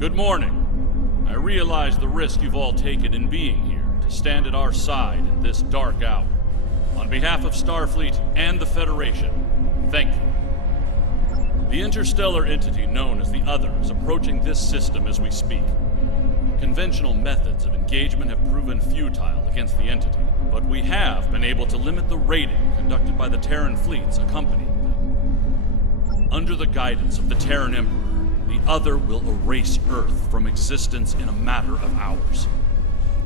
Good morning. I realize the risk you've all taken in being here to stand at our side in this dark hour. On behalf of Starfleet and the Federation, thank you. The interstellar entity known as the Other is approaching this system as we speak. Conventional methods of engagement have proven futile against the entity, but we have been able to limit the raiding conducted by the Terran fleets accompanying them. Under the guidance of the Terran Emperor, the Other will erase Earth from existence in a matter of hours.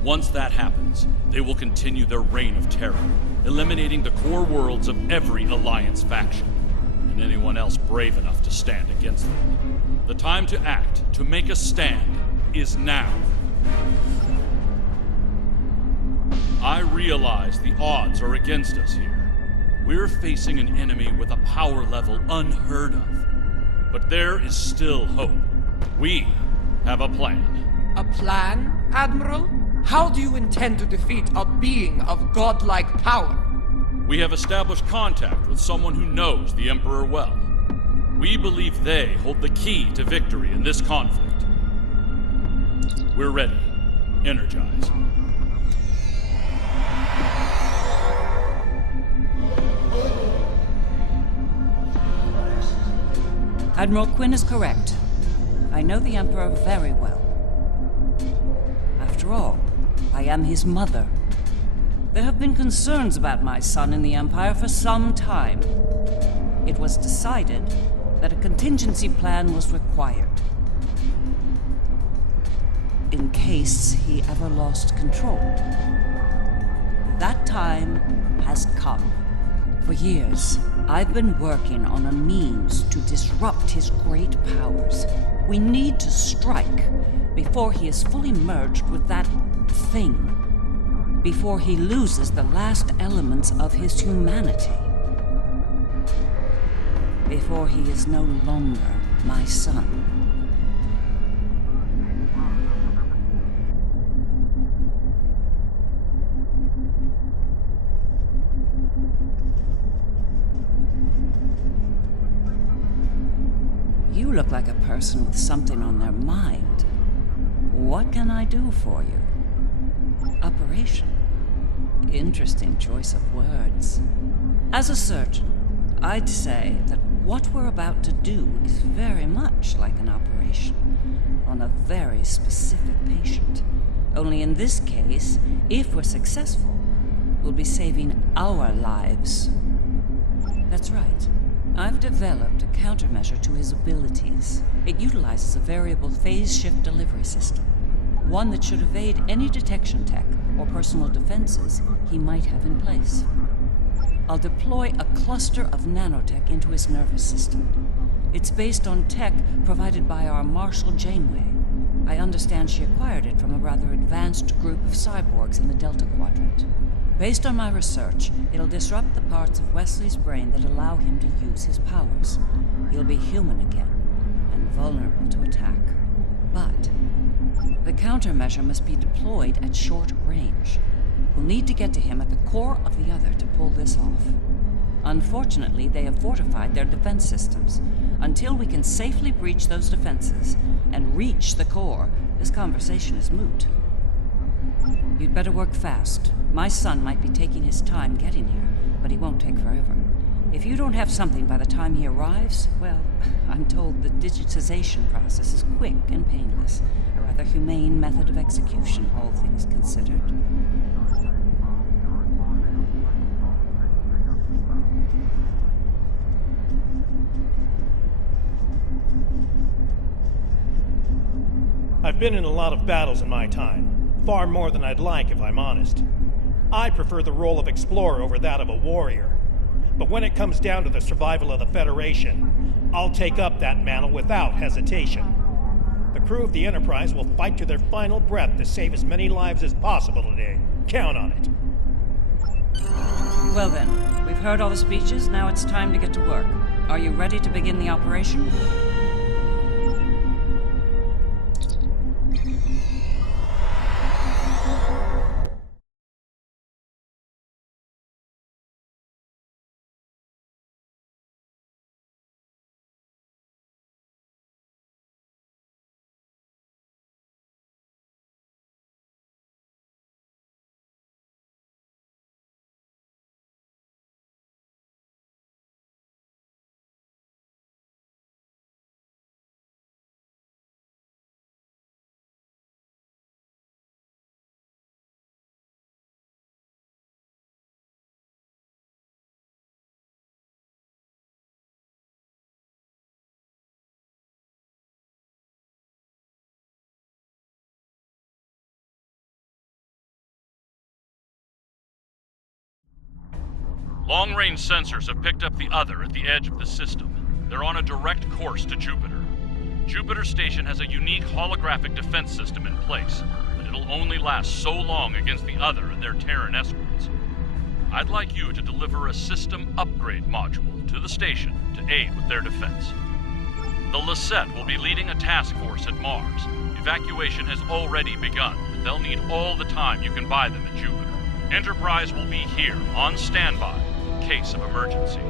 Once that happens, they will continue their reign of terror, eliminating the core worlds of every Alliance faction, and anyone else brave enough to stand against them. The time to act, to make a stand, is now. I realize the odds are against us here. We're facing an enemy with a power level unheard of. But there is still hope. We have a plan. A plan, Admiral? How do you intend to defeat a being of godlike power? We have established contact with someone who knows the Emperor well. We believe they hold the key to victory in this conflict. We're ready. Energize. Admiral Quinn is correct. I know the Emperor very well. After all, I am his mother. There have been concerns about my son in the Empire for some time. It was decided that a contingency plan was required. In case he ever lost control. That time has come. For years, I've been working on a means to disrupt his great powers. We need to strike before he is fully merged with that thing. Before he loses the last elements of his humanity. Before he is no longer my son. You look like a person with something on their mind. What can I do for you? Operation. Interesting choice of words. As a surgeon, I'd say that what we're about to do is very much like an operation on a very specific patient. Only in this case, if we're successful, we'll be saving our lives. That's right. I've developed a countermeasure to his abilities. It utilizes a variable phase shift delivery system. One that should evade any detection tech or personal defenses he might have in place. I'll deploy a cluster of nanotech into his nervous system. It's based on tech provided by our Marshal Janeway. I understand she acquired it from a rather advanced group of cyborgs in the Delta Quadrant. Based on my research, it'll disrupt the parts of Wesley's brain that allow him to use his powers. He'll be human again, and vulnerable to attack. But the countermeasure must be deployed at short range. We'll need to get to him at the core of the Other to pull this off. Unfortunately, they have fortified their defense systems. Until we can safely breach those defenses and reach the core, this conversation is moot. You'd better work fast. My son might be taking his time getting here, but he won't take forever. If you don't have something by the time he arrives, well, I'm told the digitization process is quick and painless. A rather humane method of execution, all things considered. I've been in a lot of battles in my time. Far more than I'd like, if I'm honest. I prefer the role of explorer over that of a warrior. But when it comes down to the survival of the Federation, I'll take up that mantle without hesitation. The crew of the Enterprise will fight to their final breath to save as many lives as possible today. Count on it. Well then, we've heard all the speeches, now it's time to get to work. Are you ready to begin the operation? Long-range sensors have picked up the other at the edge of the system. They're on a direct course to Jupiter. Jupiter Station has a unique holographic defense system in place, but it'll only last so long against the other and their Terran escorts. I'd like you to deliver a system upgrade module to the station to aid with their defense. The Lisette will be leading a task force at Mars. Evacuation has already begun, but they'll need all the time you can buy them at Jupiter. Enterprise will be here, on standby, in case of emergency.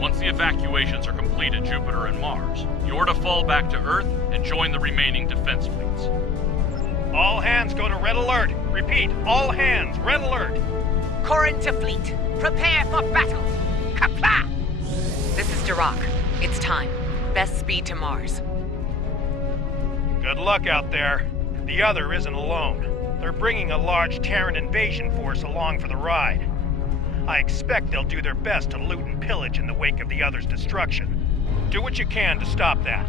Once the evacuations are complete at Jupiter and Mars, you're to fall back to Earth and join the remaining defense fleets. All hands go to red alert. Repeat, all hands, red alert. Corrin to fleet. Prepare for battle. Kapla! This is Dirac. It's time. Best speed to Mars. Good luck out there. The other isn't alone. They're bringing a large Terran invasion force along for the ride. I expect they'll do their best to loot and pillage in the wake of the other's destruction. Do what you can to stop that.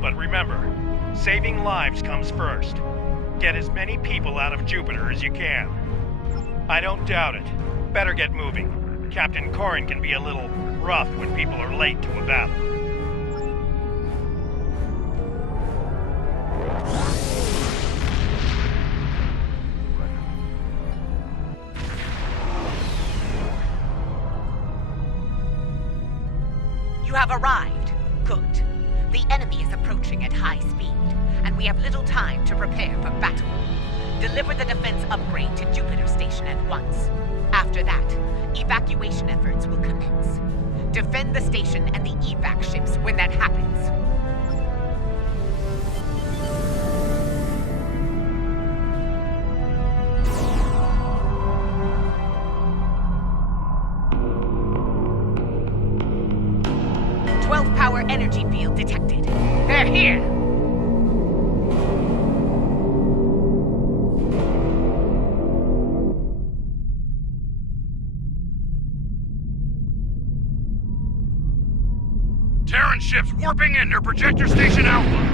But remember, saving lives comes first. Get as many people out of Jupiter as you can. I don't doubt it. Better get moving. Captain Corrin can be a little rough when people are late to a battle. You have arrived. Good. The enemy is approaching at high speed, and we have little time to prepare for battle. Deliver the defense upgrade to Jupiter Station at once. After that, evacuation efforts will commence. Defend the station and the evac ships when that happens. Power energy field detected. They're here! Terran ships warping in near Projector Station Alpha!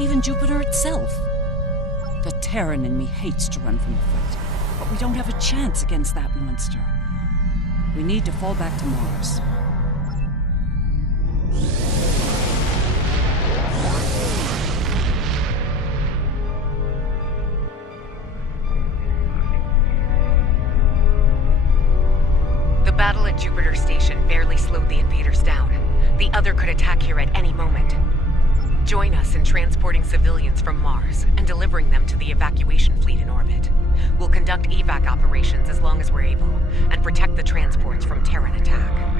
even Jupiter itself. The Terran in me hates to run from the fight, but we don't have a chance against that monster. We need to fall back to Mars. The battle at Jupiter Station barely slowed the invaders down. The other could attack here at any moment. Join us in transporting civilians from Mars and delivering them to the evacuation fleet in orbit. We'll conduct evac operations as long as we're able, and protect the transports from Terran attack.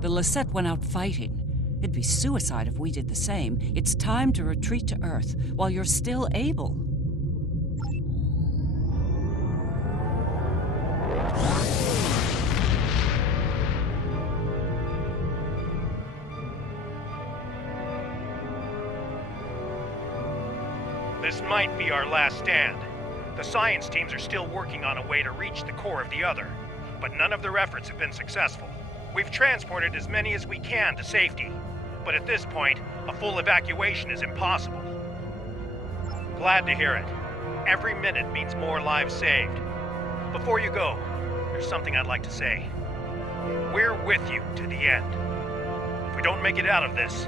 The Lisette went out fighting. It'd be suicide if we did the same. It's time to retreat to Earth while you're still able. This might be our last stand. The science teams are still working on a way to reach the core of the other, but none of their efforts have been successful. We've transported as many as we can to safety, but at this point, a full evacuation is impossible. Glad to hear it. Every minute means more lives saved. Before you go, there's something I'd like to say. We're with you to the end. If we don't make it out of this,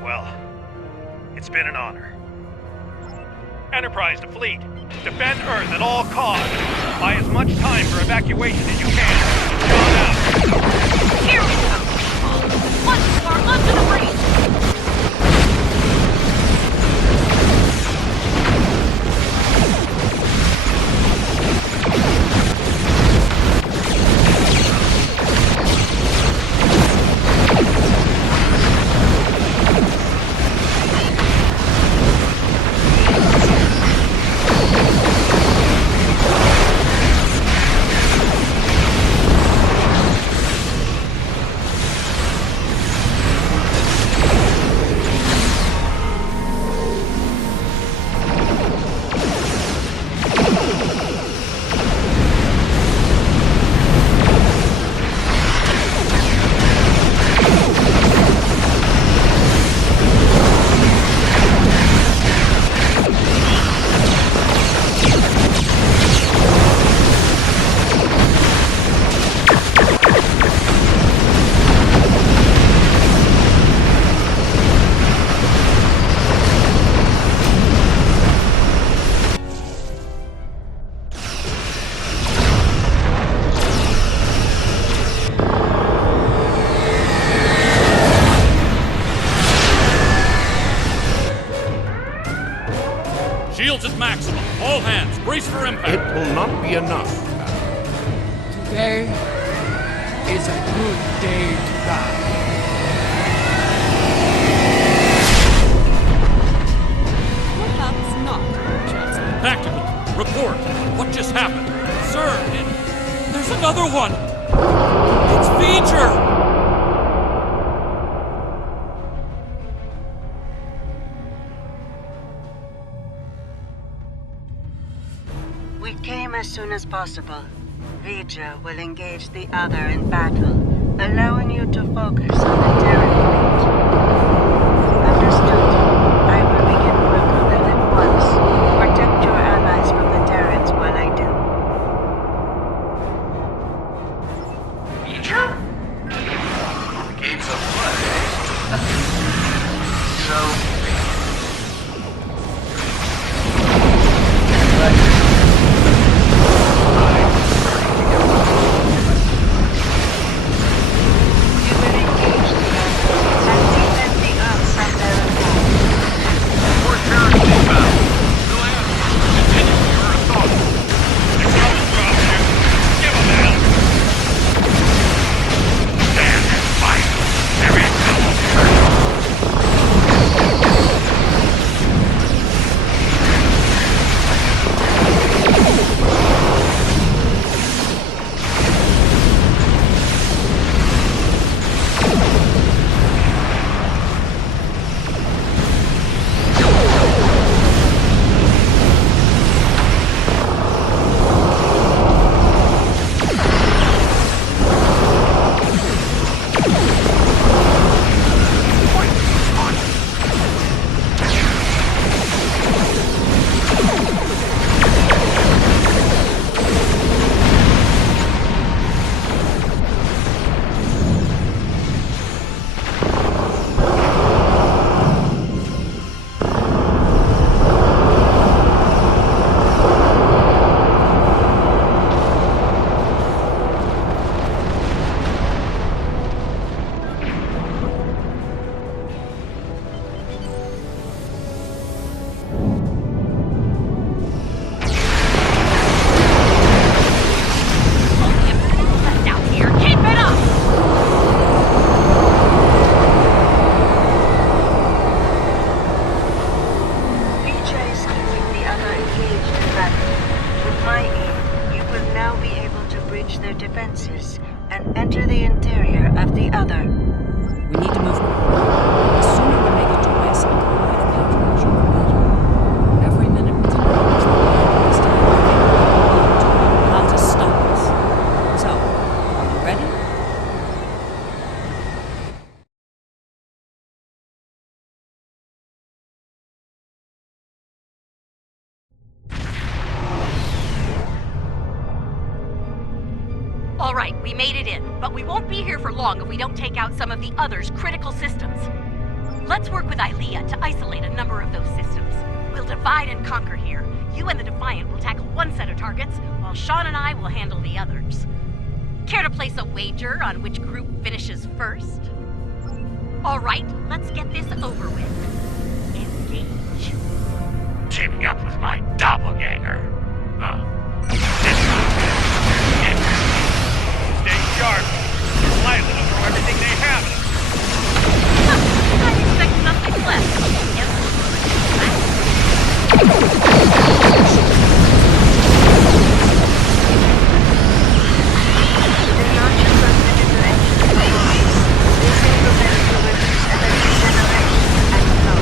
well, it's been an honor. Enterprise to fleet. Defend Earth at all costs. Buy as much time for evacuation as you can. John out. Here we go, people! Once more, onto the breach! Shields at maximum. All hands, brace for impact. It will not be enough. Today is a good day to die. Perhaps not, Chancellor. Tactical, report. What just happened? Sir, there's another one. It's Feature. We came as soon as possible. Vija will engage the other in battle, allowing you to focus on the Terran fleet. Understood. I will begin work on them at once. Protect your allies from the Terrans while I do. Vija? Games of play? So... There is no of the other. We need to move quickly. The sooner we make it to West and arrive patronage, the better. Every minute we can lose the line is time to figure out how to stop us. So, are you ready? All right, we made it in, but we won't be here for long if we don't take out some of the others' critical systems. Let's work with Ilea to isolate a number of those systems. We'll divide and conquer here. You and the Defiant will tackle one set of targets, while Sean and I will handle the others. Care to place a wager on which group finishes first? All right, let's get this over with. Engage. Teaming up with my doppelganger. Stay sharp. It's likely to throw everything they have at us. I expect nothing less. The launches of digital engines are moving. Disable them to reduce energy generation and flow.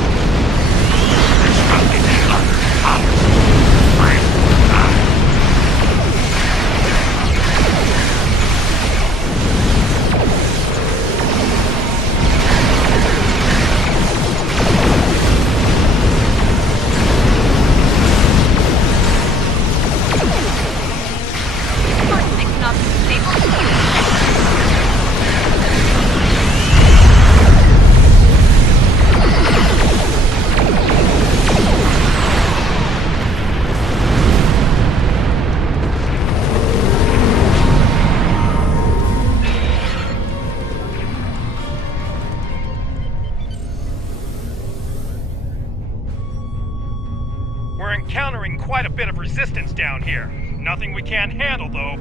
Disrupting the other powers. I will die. We're encountering quite a bit of resistance down here. Nothing we can't handle, though.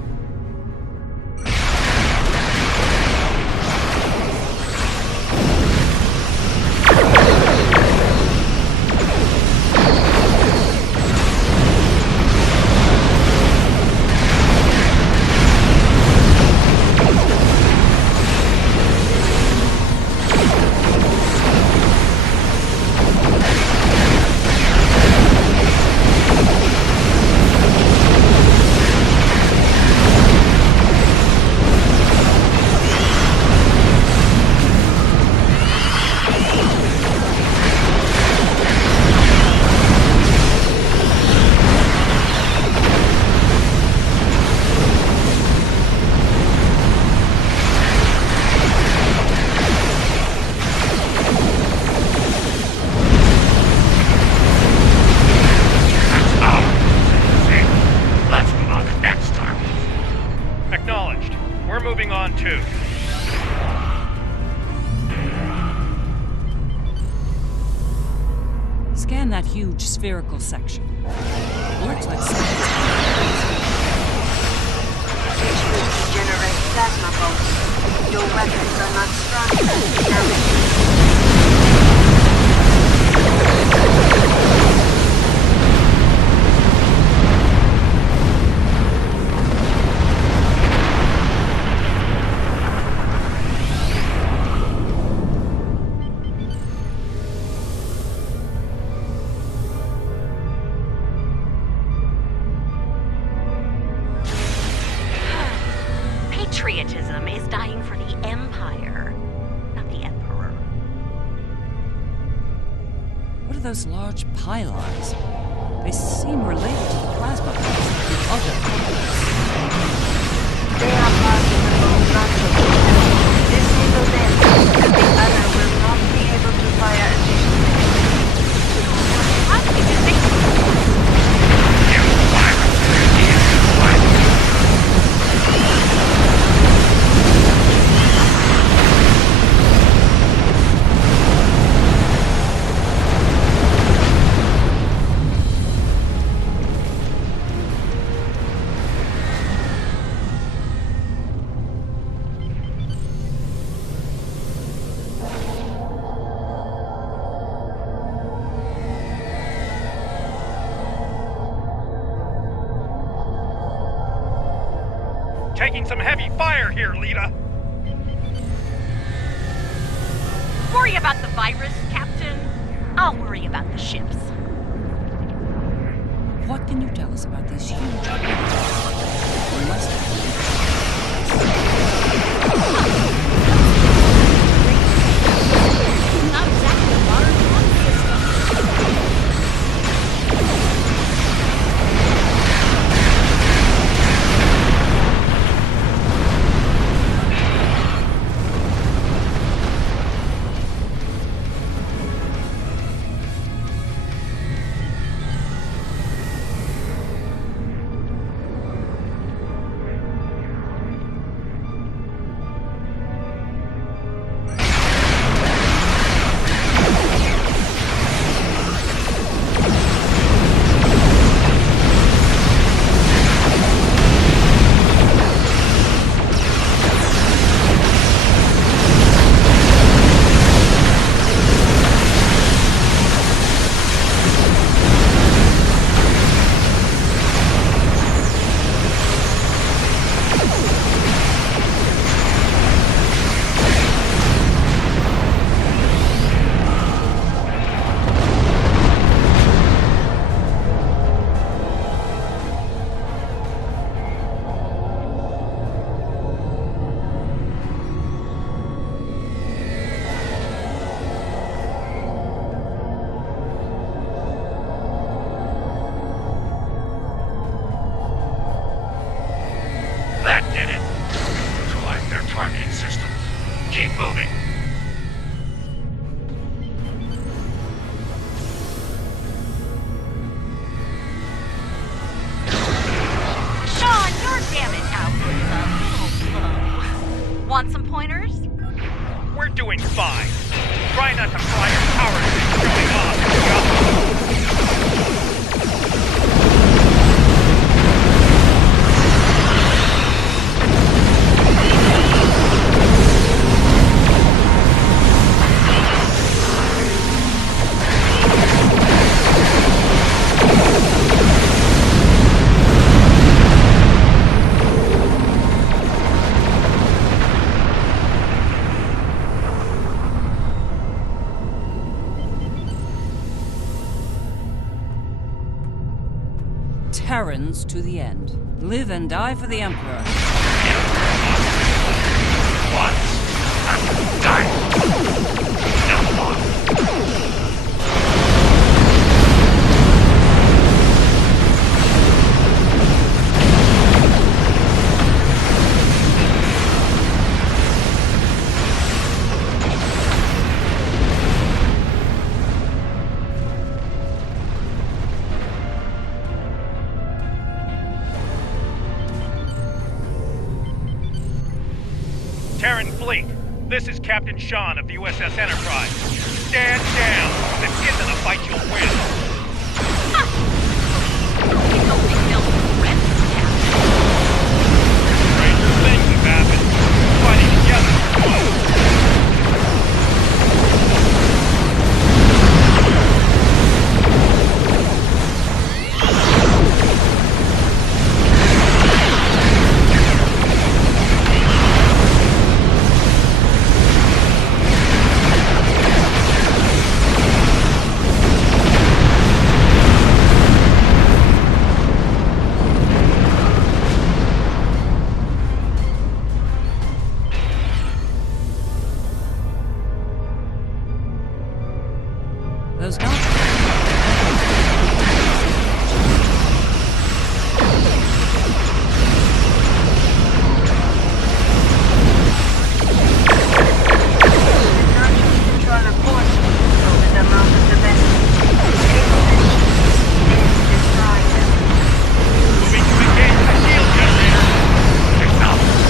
Moving on too. Scan that huge spherical section. Looks like something's It's used to generate plasma bolts. Your weapons are not strong enough to damage. Patriotism is dying for the Empire, not the Emperor. What are those large pylons? They seem related to the plasma pulse of the other companies. They are part of the bomb launcher. Disable them, and the other will not be able to fire additionally. How do we disable Taking some heavy fire here, Lita. about the virus, Captain. I'll worry about the ships. What can you tell us about these huge organisms? We must have Not exactly a modern thought system. That did it. Neutralize their targeting system. Keep moving. Sean, your damage output's a little low. Want some pointers? We're doing fine. Try not to fry your power things showing off. Terrans to the end. Live and die for the Emperor. Once. Die. No more. Terran Fleet, this is Captain Sean of the USS Enterprise. Stand down. This isn't a fight you'll win. You don't think they'll threat us, Captain? Stranger things have happened. Fighting together for one. Those doctors. Control a force over the mouth of the vessel. Destroy them. Moving to engage the shield generator. Acknowledged.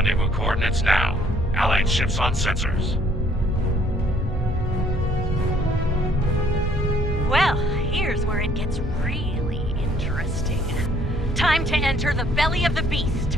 Rendezvous coordinates now. Allied ships on sensors. Well, here's where it gets really interesting. Time to enter the belly of the beast.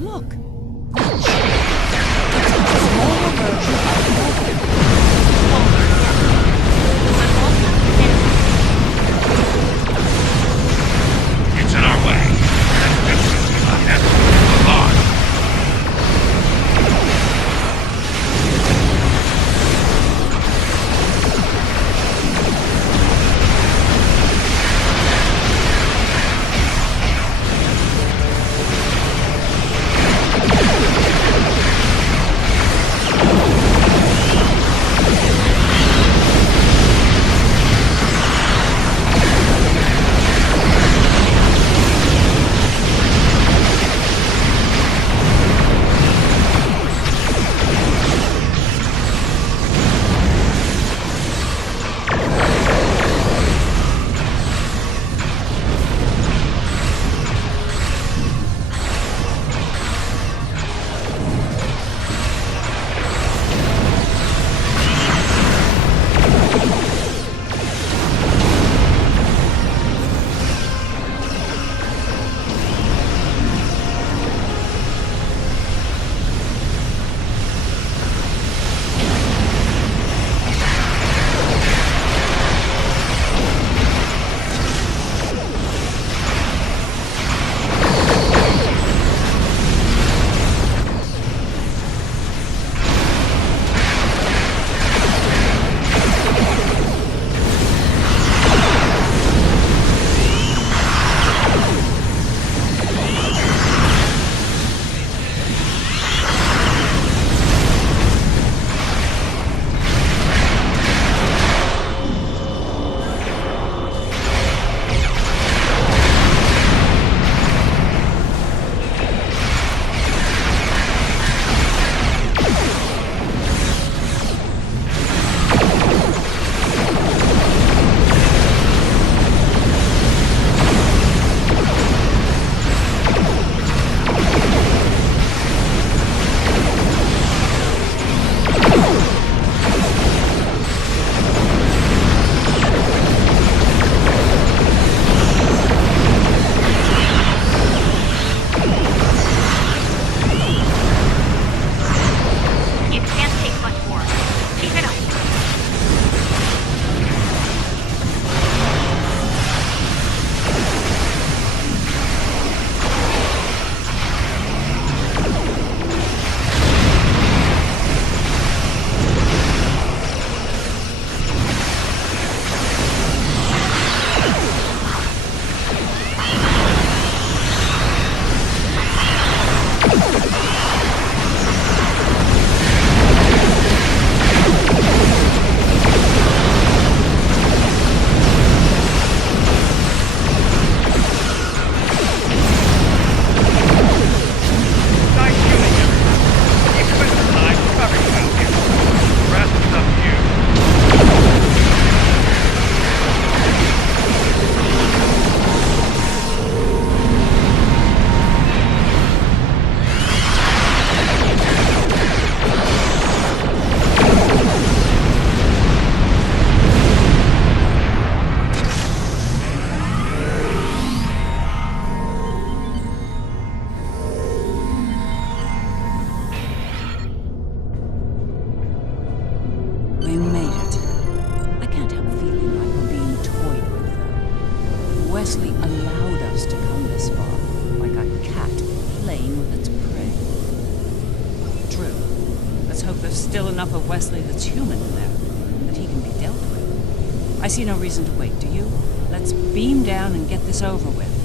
Look! It's in our way. Move on. Wesley allowed us to come this far, like a cat playing with its prey. True. Let's hope there's still enough of Wesley that's human in there, that he can be dealt with. I see no reason to wait, do you? Let's beam down and get this over with.